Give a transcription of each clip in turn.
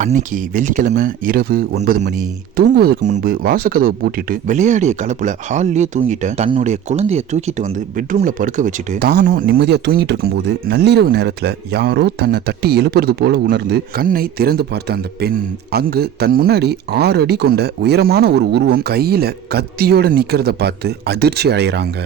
அன்னைக்கு வெள்ளிக்கிழமை இரவு ஒன்பது மணி. தூங்குவதற்கு முன்பு வாசக்கதவை பூட்டிட்டு விளையாடிய கலப்புல ஹால்லயே தூங்கிட்ட தன்னுடைய குழந்தைய தூக்கிட்டு வந்து பெட்ரூம்ல படுக்க வச்சுட்டு தானும் நிம்மதியா தூங்கிட்டு இருக்கும்போது நள்ளிரவு நேரத்துல யாரோ தன்னை தட்டி எழுப்புறது போல உணர்ந்து கண்ணை திறந்து பார்த்த அந்த பெண் அங்கு தன் முன்னாடி ஆறு அடி கொண்ட உயரமான ஒரு உருவம் கையில கத்தியோட நிக்கிறத பார்த்து அதிர்ச்சி அடைகிறாங்க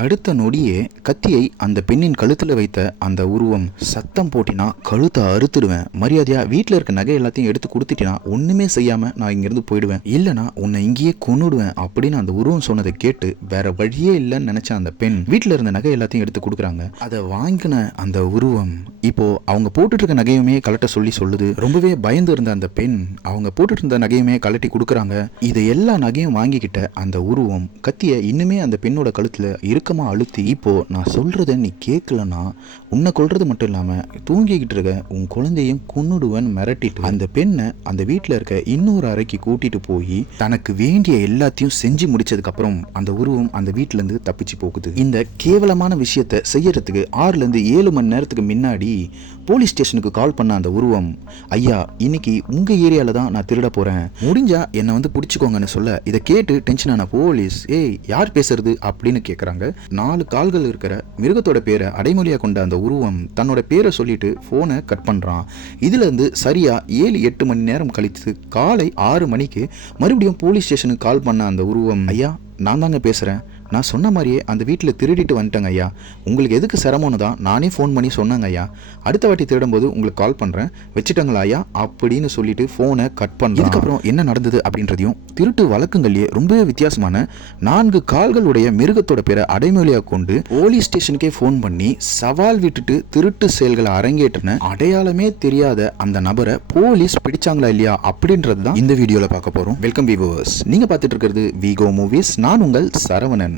அடுத்த நொடியே கத்தியை அந்த பெண்ணின் கழுத்தில் வைத்த அந்த உருவம் சத்தம் போட்டினா கழுத்தை அறுத்துடுவேன். மரியாதையா வீட்டில் இருக்க நகை எல்லாத்தையும் எடுத்து கொடுத்துட்டினா ஒன்றுமே செய்யாமல் நான் இங்கேருந்து போயிடுவேன். இல்லைனா உன்னை இங்கேயே கொன்னுடுவேன் அப்படின்னு அந்த உருவம் சொன்னதை கேட்டு வேற வழியே இல்லைன்னு நினச்ச அந்த பெண் வீட்டில் இருந்த நகை எல்லாத்தையும் எடுத்து கொடுக்குறாங்க. அதை வாங்கின அந்த உருவம் இப்போ அவங்க போட்டுட்டு இருக்க நகையுமே கலட்ட சொல்லி சொல்லுது. ரொம்பவே பயந்து இருந்த அந்த பெண் அவங்க போட்டுட்டு இருந்த நகையுமே கலட்டி கொடுக்குறாங்க. இதை எல்லா நகையும் வாங்கிக்கிட்ட அந்த உருவம் கத்தியை இன்னுமே அந்த பெண்ணோட கழுத்தில் இறுக்கமா அழுத்தி இப்போ நான் சொல்கிறத நீ கேட்கலன்னா உன்னை கொல்றது மட்டும் இல்லாமல் தூங்கிக்கிட்டு இருக்க உன் குழந்தையும் கொன்னுடுவன் மிரட்டிட்டு அந்த பெண்ணை அந்த வீட்டில் இருக்க இன்னொரு அறைக்கு கூட்டிட்டு போய் தனக்கு வேண்டிய எல்லாத்தையும் செஞ்சு முடிச்சதுக்கப்புறம் அந்த உருவம் அந்த வீட்டிலேருந்து தப்பிச்சு போகுது. இந்த கேவலமான விஷயத்தை செய்யறதுக்கு ஆறுலேருந்து ஏழு மணி நேரத்துக்கு முன்னாடி போலீஸ் ஸ்டேஷனுக்கு கால் பண்ண அந்த உருவம் ஐயா இன்னைக்கு உங்க ஏரியால தான் நான் திருட போறேன். முடிஞ்சா என்னை வந்து பிடிச்சிக்கோங்கன்னு சொல்ல இதை கேட்டு டென்ஷன் ஆன போலீஸ் ஏய் யார் பேசுறது? அப்படின்னு கேட்குறாங்க நாலு கால்கள் இருக்கிற மிருகத்தோட பேரை அடைமொழியாக கொண்ட அந்த உருவம் தன்னோட பேரை சொல்லிட்டு ஃபோனை கட் பண்ணுறான் இதுலேருந்து சரியாக ஏழு எட்டு மணி நேரம் கழித்து காலை ஆறு மணிக்கு மறுபடியும் போலீஸ் ஸ்டேஷனுக்கு கால் பண்ண அந்த உருவம் ஐயா நான் தாங்க பேசுகிறேன் நான் சொன்ன மாதிரியே அந்த வீட்டில் திருடிட்டு வந்துட்டேங்க ஐயா. உங்களுக்கு எதுக்கு சிரமம்னு தான் நானே ஃபோன் பண்ணி சொன்னேங்க ஐயா. அடுத்த வாட்டி திருடும்போது உங்களுக்கு கால் பண்ணுறேன் வச்சுட்டாங்களா ஐயா? அப்படின்னு சொல்லிட்டு ஃபோனை கட் பண்ண இதுக்கப்புறம் என்ன நடந்தது அப்படின்றதையும் திருட்டு வழக்குங்கள்லேயே ரொம்பவே வித்தியாசமான நான்கு கால்களுடைய மிருகத்தோட பேரை அடைமொழியாக கொண்டு போலீஸ் ஸ்டேஷனுக்கே ஃபோன் பண்ணி சவால் விட்டுட்டு திருட்டு செயல்களை அரங்கேற்றின அடையாளமே தெரியாத அந்த நபரை போலீஸ் பிடிச்சாங்களா இல்லையா அப்படின்றது தான் இந்த வீடியோவில் பார்க்க போகிறோம் வெல்கம் வியூவர்ஸ் நீங்கள் பார்த்துட்டு இருக்கிறது விகோ மூவிஸ் நான் உங்கள் சரவணன்.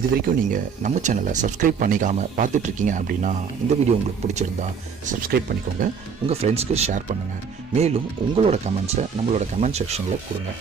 இது வரைக்கும் நீங்கள் நம்ம சேனலை சப்ஸ்கிரைப் பண்ணிக்காம பார்த்துட்ருக்கீங்க அப்படின்னா இந்த வீடியோ உங்களுக்கு பிடிச்சிருந்தா சப்ஸ்கிரைப் பண்ணிக்கோங்க. உங்கள் ஃப்ரெண்ட்ஸ்க்கு ஷேர் பண்ணுங்கள் மேலும் உங்களோட கமெண்ட்ஸை நம்மளோட கமெண்ட் செக்ஷனில் கொடுங்க.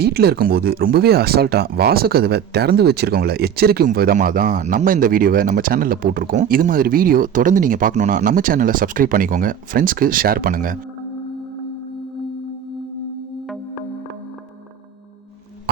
வீட்டில் இருக்கும்போது ரொம்பவே அசால்ட்டாக வாசக்கதவை திறந்து வச்சிருக்கவங்கள எச்சரிக்கும் விதமாக தான் நம்ம இந்த வீடியோவை நம்ம சேனலில் போட்டிருக்கோம். இது மாதிரி வீடியோ தொடர்ந்து நீங்கள் பார்க்கணுன்னா நம்ம சேனலை சப்ஸ்கிரைப் பண்ணிக்கோங்க. ஃப்ரெண்ட்ஸ்க்கு ஷேர் பண்ணுங்கள்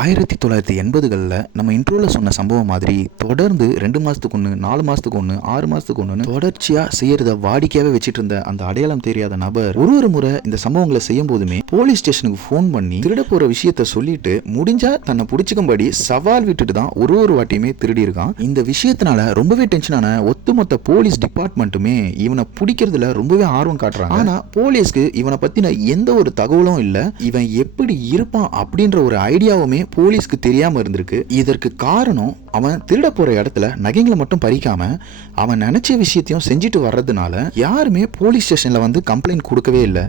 ஆயிரத்தி தொள்ளாயிரத்தி எண்பதுகளில் நம்ம இன்ட்ரோவில் சொன்ன சம்பவம் மாதிரி தொடர்ந்து ரெண்டு மாதத்துக்கு ஒன்று நாலு மாதத்துக்கு ஒன்று ஆறு மாதத்துக்கு ஒன்று தொடர்ச்சியாக செய்கிறத வாடிக்கையாகவே வச்சுட்டு இருந்த அந்த அடையாளம் தெரியாத நபர் ஒரு ஒரு முறை இந்த சம்பவங்களை செய்யும் போதுமே போலீஸ் ஸ்டேஷனுக்கு ஃபோன் பண்ணி திருட போகிற விஷயத்த சொல்லிட்டு முடிஞ்சா தன்னை பிடிச்சிக்கும்படி சவால் விட்டுட்டு தான் ஒரு ஒரு வாட்டியுமே திருடி இருக்கான் இந்த விஷயத்தினால ரொம்பவே டென்ஷனான ஒட்டுமொத்த போலீஸ் டிபார்ட்மெண்ட்டுமே இவனை பிடிக்கிறதுல ரொம்பவே ஆர்வம் காட்டுறாங்க. ஆனால் போலீஸ்க்கு இவனை பற்றின எந்த ஒரு தகவலும் இல்லை. இவன் எப்படி இருப்பான் அப்படின்ற ஒரு ஐடியாவுமே போலீஸ்க்கு தெரியாம இருந்திருக்கு. இதற்கு காரணம் அவன் திருட போற இடத்துல நகைங்களை மட்டும் பறிக்காம அவன் நினைச்ச விஷயத்தையும் செஞ்சுட்டு வர்றதுனால யாருமே போலீஸ் ஸ்டேஷன்ல வந்து கம்ப்ளைண்ட் கொடுக்கவே இல்லை.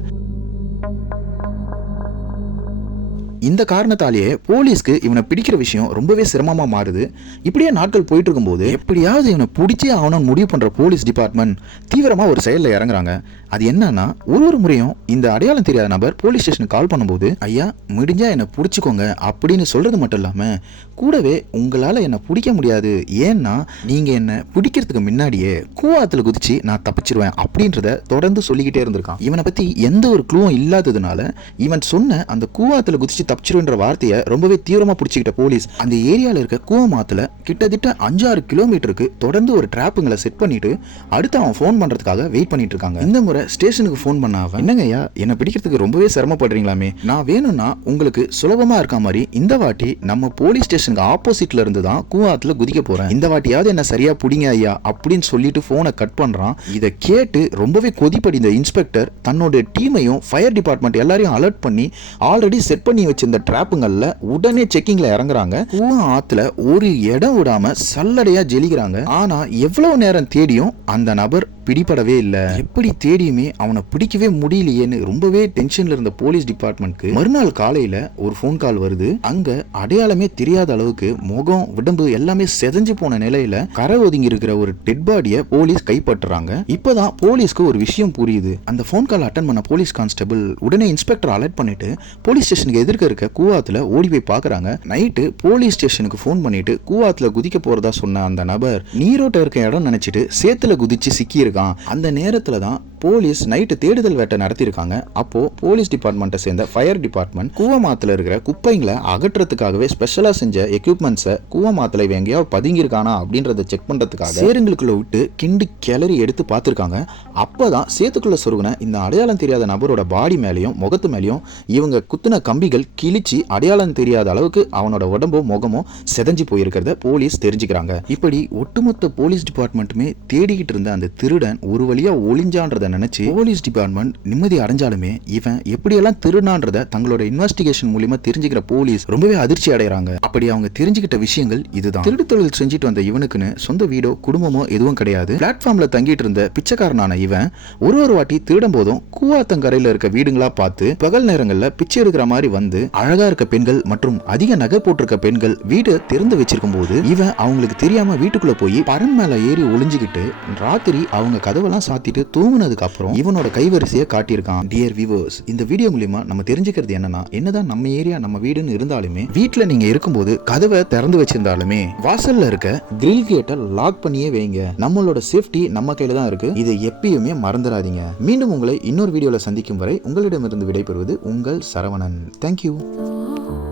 இந்த காரணத்தாலேயே போலீஸ்க்கு இவனை பிடிக்கிற விஷயம் ரொம்பவே சிரமமாக மாறுது. இப்படியே நாட்கள் போயிட்டு இருக்கும்போது எப்படியாவது இவனை பிடிச்சே ஆகணும்னு முடிவு பண்ணுற போலீஸ் டிபார்ட்மெண்ட் தீவிரமாக ஒரு செயலில் இறங்குறாங்க. அது என்னன்னா ஒரு ஒரு முறையும் இந்த அடையாளம் தெரியாத நபர் போலீஸ் ஸ்டேஷனுக்கு கால் பண்ணும்போது ஐயா முடிஞ்சா என்னை பிடிச்சிக்கோங்க அப்படின்னு சொல்றது மட்டும் இல்லாமல் கூடவே உங்களால் என்னை பிடிக்க முடியாது. ஏன்னா நீங்கள் என்னை பிடிக்கிறதுக்கு முன்னாடியே கூவாத்தில் குதிச்சு நான் தப்பிச்சிருவேன் அப்படின்றத தொடர்ந்து சொல்லிக்கிட்டே இருந்திருக்கான். இவனை பற்றி எந்த ஒரு க்ளூவும் இல்லாததுனால இவன் சொன்ன அந்த கூவாத்தில் குதிச்சு தப்பிச்சிருன்ற வார்த்தையை ரொம்பவே தீவிரமா பிடிச்சிக்கிட்ட போலீஸ் அந்த ஏரியாவில் இருக்க கூவமாத்துல கிட்டத்தட்ட அஞ்சாறு கிலோமீட்டருக்கு தொடர்ந்து ஒரு டிராப்புங்களை செட் பண்ணிட்டு அடுத்து அவன் ஃபோன் பண்றதுக்காக வெயிட் பண்ணிட்டு இருக்காங்க. இந்த முறை ஸ்டேஷனுக்கு ஃபோன் பண்ண அவன் என்னங்க ஐயா என்னை பிடிக்கிறதுக்கு ரொம்பவே சிரமப்படுறீங்களாமே. நான் வேணும்னா உங்களுக்கு சுலபமா இருக்க மாதிரி இந்த வாட்டி நம்ம போலீஸ் ஸ்டேஷனுக்கு ஆப்போசிட்ல இருந்து தான் கூவாத்துல குதிக்க போறேன். இந்த வாட்டியாவது என்ன சரியா பிடிங்க ஐயா அப்படின்னு சொல்லிட்டு போனை கட் பண்றான். இதை கேட்டு ரொம்பவே கொதிப்படி இந்த இன்ஸ்பெக்டர் தன்னோட டீமையும் ஃபயர் டிபார்ட்மெண்ட் எல்லாரையும் அலர்ட் பண்ணி ஆல்ரெடி செட் பண்ணி வச்சு வச்சிருந்த டிராப்புங்களில் உடனே செக்கிங்ல இறங்குறாங்க. கூவம் ஆத்துல ஒரு இடம் விடாம சல்லடையா ஜெலிக்கிறாங்க. ஆனா எவ்வளவு நேரம் தேடியும் அந்த நபர் பிடிபடவே இல்லை. எப்படி தேடியுமே அவனை பிடிக்கவே முடியலையேன்னு ரொம்பவே டென்ஷன்ல இருந்த போலீஸ் டிபார்ட்மெண்ட்க்கு மறுநாள் காலையில ஒரு ஃபோன் கால் வருது. அங்க அடையாளமே தெரியாத அளவுக்கு முகம் உடம்பு எல்லாமே செதஞ்சு போன நிலையில கரை ஒதுங்கி இருக்கிற ஒரு டெட் பாடியை போலீஸ் கைப்பற்றுறாங்க. இப்பதான் போலீஸ்க்கு ஒரு விஷயம் புரியுது. அந்த ஃபோன் கால் அட்டன் பண்ண போலீஸ் கான்ஸ்டபிள் உடனே இன்ஸ்பெக்டர் அலர்ட் பண்ணிட்டு போலீஸ் ஸ்டேஷனுக்கு எதிர்க்க இருக்க கூவாத்துல ஓடி போய் பாக்குறாங்க. நைட்டு போலீஸ் ஸ்டேஷனுக்கு ஃபோன் பண்ணிட்டு கூவாத்துல குதிக்க போறதா சொன்ன அந்த நபர் நீரோட்ட இருக்க இடம் நினைச்சிட்டு சேத்துல குதிச்சு சிக்கி இருக்கான் அந்த நேரத்தில் தான் போலீஸ் நைட்டு தேடுதல் வேட்டை நடத்தியிருக்காங்க. அப்போ போலீஸ் டிபார்ட்மெண்ட்டை சேர்ந்த ஃபயர் டிபார்ட்மெண்ட் கூவமாத்துல இருக்கிற குப்பைங்களை அகற்றுறதுக்காகவே ஸ்பெஷலாக செஞ்ச எக்யூப்மெண்ட்ஸை கூவமாத்துல இவன் எங்கேயாவது பதுங்கியிருக்கானா அப்படின்றத செக் பண்ணுறதுக்காக சேருங்களுக்குள்ள விட்டு கிண்டி கிளறி எடுத்து பார்த்துருக்காங்க. அப்பதான் சேத்துக்குள்ள சொருகின இந்த அடையாளம் தெரியாத நபரோட பாடி மேலேயும் முகத்து மேலேயும் இவங்க குத்துன கம்பிகள் கிழிச்சு அடையாளம் தெரியாத அளவுக்கு அவனோட உடம்போ முகமோ செதஞ்சு போயிருக்கிறத போலீஸ் தெரிஞ்சுக்கிறாங்க. இப்படி ஒட்டுமொத்த போலீஸ் டிபார்ட்மெண்ட்டுமே தேடிக்கிட்டு இருந்த அந்த திருடன் ஒரு வழியா ஒளிஞ்சான்றதை நினைச்சு போலீஸ் டிபார்ட்மெண்ட் நிம்மதி அடைஞ்சாலுமே இவன் எப்படியெல்லாம் திருடான்றத தங்களோட இன்வெஸ்டிகேஷன் மூலியமா தெரிஞ்சுக்கிற போலீஸ் ரொம்பவே அதிர்ச்சி அடைறாங்க. அப்படி அவங்க தெரிஞ்சுக்கிட்ட விஷயங்கள் இதுதான். திருடு தொழில் செஞ்சுட்டு வந்த இவனுக்குன்னு சொந்த வீடோ குடும்பமோ எதுவும் கிடையாது. பிளாட்ஃபார்ம்ல தங்கிட்டு இருந்த பிச்சைக்காரனான இவன் ஒரு ஒரு வாட்டி திருடும் போதும் கூவாத்தங்கரையில இருக்க வீடுங்களா பார்த்து பகல் நேரங்கள்ல பிச்சை எடுக்கிற மாதிரி வந்து அழகா இருக்க பெண்கள் மற்றும் அதிக நகை போட்டிருக்க பெண்கள் வீடு திறந்து வச்சிருக்கும் போது இவன் அவங்களுக்கு தெரியாம வீட்டுக்குள்ள போய் பரன் மேல ஏறி ஒளிஞ்சுக்கிட்டு ராத்திரி அவங்க கதவெல்லாம் சாத்திட்டு தூங்கினதுக்கு அப்புறம் இவனோட கைவரிசையை காட்டியிருக்கான். டியர் வியூவர்ஸ் இந்த வீடியோ மூலியமா நம்ம தெரிஞ்சுக்கிறது என்னன்னா என்னதான் நம்ம ஏரியா நம்ம வீடுன்னு இருந்தாலுமே வீட்டுல நீங்க இருக்கும்போது கதவை திறந்து வச்சிருந்தாலுமே வாசல்ல இருக்க கிரில் கேட்டை லாக் பண்ணியே வைங்க. நம்மளோட சேஃப்டி நம்ம கையில தான் இருக்கு. இதை எப்பயுமே மறந்துடாதீங்க. மீண்டும் உங்களை இன்னொரு வீடியோல சந்திக்கும் வரை உங்களிடமிருந்து விடைபெறுவது உங்கள் சரவணன். Thank you Oh